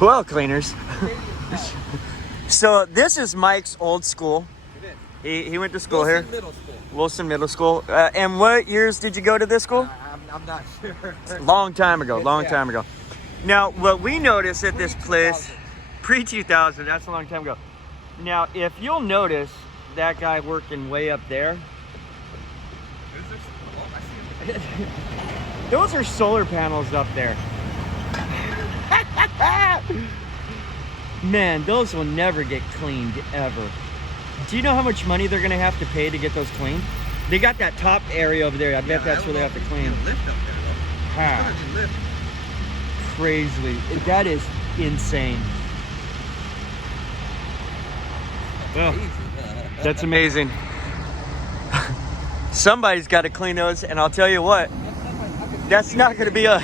Well, cleaners. So this is Mike's old school. He went to school Wilson here. Middle School. Wilson Middle School. And what years did you go to this school? I'm not sure. Long time ago. Long Yeah. time ago. Now, what we noticed at this place, pre-2000, that's a long time ago. Now, if you'll notice that guy working way up there, those are solar panels up there. Man, those will never get cleaned ever. Do you know how much money they're gonna have to pay to get those cleaned? They got that top area over there. I bet that's where they have to clean. Lift up there, though. Ha. It's gonna be lift. Crazily. That is insane. Ugh, that's amazing. Somebody's got to clean those, and I'll tell you what, that's not going to be us.